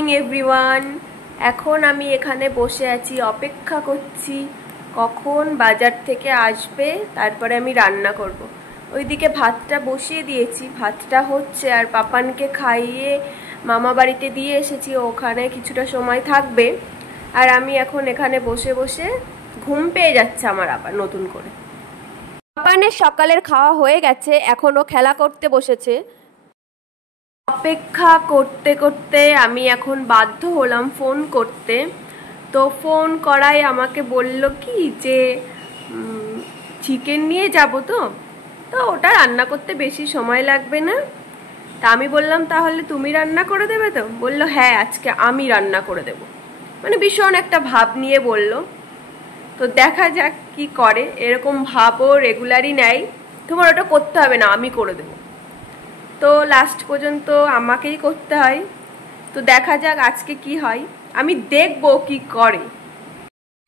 Morning everyone. এখন আমি এখানে বসে আছি, অপেক্ষা করছি কখন বাজার থেকে আসবে, তারপরে আমি রান্না করব। ওইদিকে ভাতটা বসিয়ে দিয়েছি, ভাতটা হচ্ছে, আর পাপানকে খাইয়ে মামা বাড়িতে দিয়ে এসেছি, ওখানে কিছুটা সময় থাকবে। আর আমি এখন এখানে বসে বসে ঘুম পেয়ে যাচ্ছে আমার আবার নতুন করে। পাপানের সকালের খাওয়া হয়ে গেছে, এখন ও খেলা করতে বসেছে। অপেক্ষা করতে করতে আমি এখন বাধ্য হলাম ফোন করতে। তো ফোন করায় আমাকে বলল কি যে চিকেন নিয়ে যাব, তো ওটা রান্না করতে বেশি সময় লাগবে না। তা আমি বললাম তাহলে তুমি রান্না করে দেবে তো? বলল হ্যাঁ আজকে আমি রান্না করে দেব, মানে ভীষণ একটা ভাব নিয়ে বলল। তো দেখা যাক কি করে, এরকম ভাবও রেগুলারই নেয়, তোমার ওটা করতে হবে না আমি করে দেবো। তো লাস্ট পর্যন্ত আমাকেই করতে হয়। তো দেখা যাক আজকে কি হয়, আমি দেখব কি করে।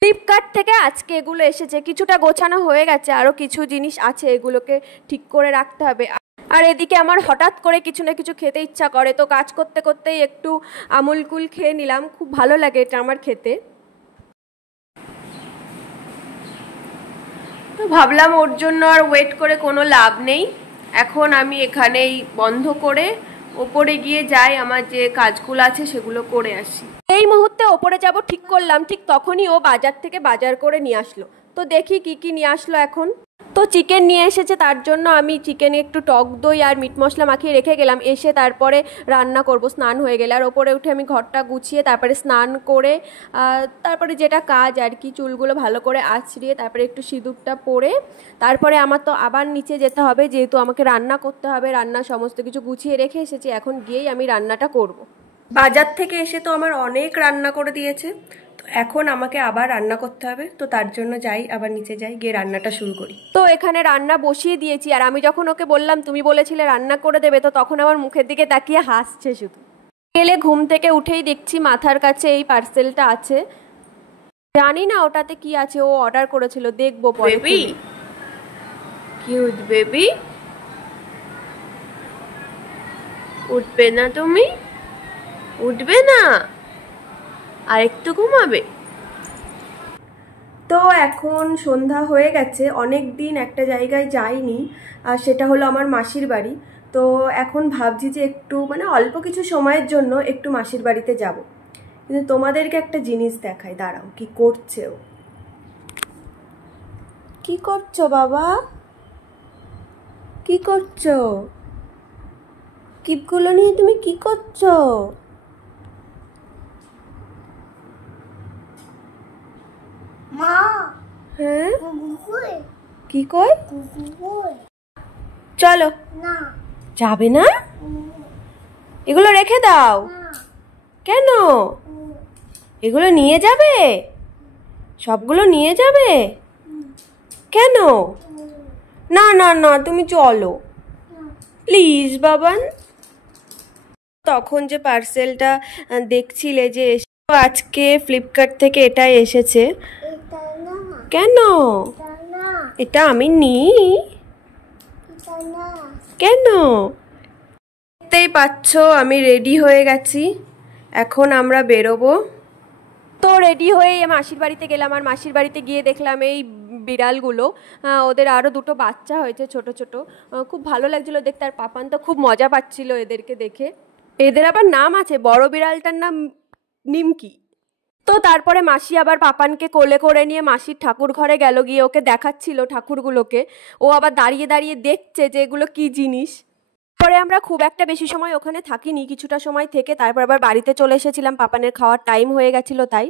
ফ্লিপকার্ট থেকে আজকে এগুলো এসেছে, কিছুটা গোছানো হয়ে গেছে, আরও কিছু জিনিস আছে, এগুলোকে ঠিক করে রাখতে হবে। আর এদিকে আমার হঠাৎ করে কিছু না কিছু খেতে ইচ্ছা করে, তো কাজ করতে করতেই একটু আমুল কুল খেয়ে নিলাম, খুব ভালো লাগে এটা আমার খেতে। তো ভাবলাম ওর জন্য আর ওয়েট করে কোনো লাভ নেই, এখন আমি এখানেই বন্ধ করে ওপরে গিয়ে যাই, আমার যে কাজগুলো আছে সেগুলো করে আসি। এই মুহূর্তে ওপরে যাব ঠিক করলাম, ঠিক তখনই ও বাজার থেকে বাজার করে নিয়ে আসলো। তো দেখি কি কি নিয়ে আসলো এখন। তো চিকেন নিয়ে এসেছে, তার জন্য আমি চিকেনে একটু টক দই আর মিট মশলা মাখিয়ে রেখে গেলাম, এসে তারপরে রান্না করব স্নান হয়ে গেলে। আর ওপরে উঠে আমি ঘরটা গুছিয়ে তারপরে স্নান করে তারপরে যেটা কাজ আর কি, চুলগুলো ভালো করে আঁচড়িয়ে তারপরে একটু সিঁদুরটা পরে তারপরে আমার তো আবার নিচে যেতে হবে, যেহেতু আমাকে রান্না করতে হবে। রান্না সমস্ত কিছু গুছিয়ে রেখে এসেছি, এখন গিয়েই আমি রান্নাটা করব। বাজার থেকে এসে তো আমার অনেক রান্না করে দিয়েছে, তো এখন আমাকে আবার রান্না করতে হবে। তো তার জন্য যাই, আবার নিচে যাই, গিয়ে রান্নাটা শুরু করি। তো এখানে রান্না বসিয়ে দিয়েছি, আর আমি যখন ওকে বললাম তুমি বলেছিলে রান্না করে দেবে, তো তখন আমার মুখের দিকে তাকিয়ে হাসছে শুধু। গেলে ঘুম থেকে উঠেই দেখছি মাথার কাছে এই পার্সেলটা আছে, জানি না ওটাতে কি আছে, ও অর্ডার করেছিল, দেখবো পরে। বেবি কিউট বেবি, উঠবে না তুমি? উঠবে না? আর একটু ঘুমাবে? তো এখন সন্ধ্যা হয়ে গেছে, অনেক দিন একটা জায়গায় যাইনি, আর সেটা হলো আমার মাসির বাড়ি। তো এখন ভাবছি যে একটু মানে অল্প কিছু সময়ের জন্য একটু মাসির বাড়িতে যাব, কিন্তু তোমাদেরকে একটা জিনিস দেখাই, দাঁড়াও। কি করছে ও? কি করছো বাবা? কি করছো? কিপগুলো নিয়ে তুমি কি করছো? মা হ্যাঁ কি কই? চলো না, যাবে না? এগুলো রেখে দাও। কেন? এগুলো নিয়ে যাবে? সবগুলো নিয়ে যাবে? কেন? না না না, তুমি চলো প্লিজ বাবান। তখন যে পার্সেলটা দেখছিলে যে আজকে ফ্লিপকার্ট থেকে এটাই এসেছে। কেন? এটা আমি নিই? কেন? দেখতেই পাচ্ছ আমি রেডি হয়ে গেছি, এখন আমরা বেরোবো। তো রেডি হয়ে মাসির বাড়িতে গেলাম, আর মাসির বাড়িতে গিয়ে দেখলাম এই বিড়ালগুলো, ওদের আরও দুটো বাচ্চা হয়েছে ছোট ছোট, খুব ভালো লাগছিলো দেখতে। আর পাপান তো খুব মজা পাচ্ছিল এদেরকে দেখে। এদের আবার নাম আছে, বড় বিড়ালটার নাম নিমকি। তো তারপরে মাসি আবার পাপানকে কোলে করে নিয়ে মাসির ঠাকুর ঘরে গেল, গিয়ে ওকে দেখাচ্ছিল ঠাকুরগুলোকে। ও আবার দাঁড়িয়ে দাঁড়িয়ে দেখছে যে এগুলো কি জিনিস। পরে আমরা খুব একটা বেশি সময় ওখানে থাকিনি, কিছুটা সময় থেকে তারপর আবার বাড়িতে চলে এসেছিলাম, পাপানের খাওয়ার টাইম হয়ে গেছিলো তাই।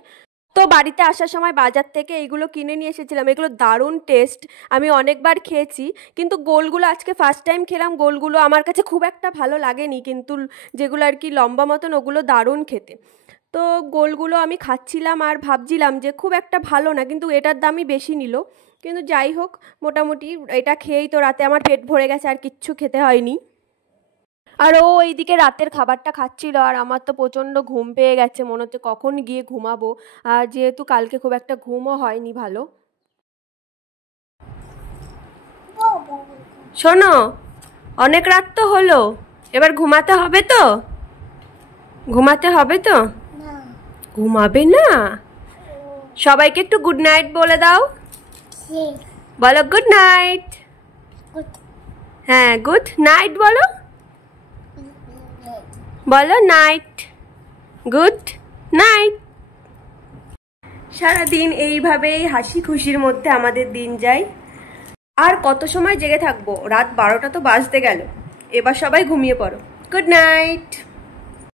তো বাড়িতে আসার সময় বাজার থেকে এইগুলো কিনে নিয়ে এসেছিলাম, এগুলো দারুণ টেস্ট, আমি অনেকবার খেয়েছি, কিন্তু গোলগুলো আজকে ফার্স্ট টাইম খেলাম। গোলগুলো আমার কাছে খুব একটা ভালো লাগেনি, কিন্তু যেগুলো আর কি লম্বা মতন ওগুলো দারুণ খেতে। তো গোলগুলো আমি খাচ্ছিলাম আর ভাবছিলাম যে খুব একটা ভালো না, কিন্তু এটার দামই বেশি নিল। কিন্তু যাই হোক, মোটামুটি এটা খেয়েই তো রাতে আমার পেট ভরে গেছে, আর কিচ্ছু খেতে হয়নি। আর ও এইদিকে রাতের খাবারটা খাচ্ছিল, আর আমার তো প্রচণ্ড ঘুম পেয়ে গেছে, মনে হচ্ছে কখন গিয়ে ঘুমাবো, আর যেহেতু কালকে খুব একটা ঘুমও হয়নি ভালো। শোনো, অনেক রাত তো হলো, এবার ঘুমাতে হবে তো? ঘুমাতে হবে তো? ঘুমাবে না? সবাইকে একটু গুড নাইট বলে দাও। বলো গুড নাইট। হ্যাঁ গুড নাইট বলো। বলো নাইট। Good night. সারাদিন এইভাবেই হাসি খুশির মধ্যে আমাদের দিন যায়। আর কত সময় জেগে থাকবো? রাত 12টা তো বাজতে গেল। এবার সবাই ঘুমিয়ে পড়ো। Good night.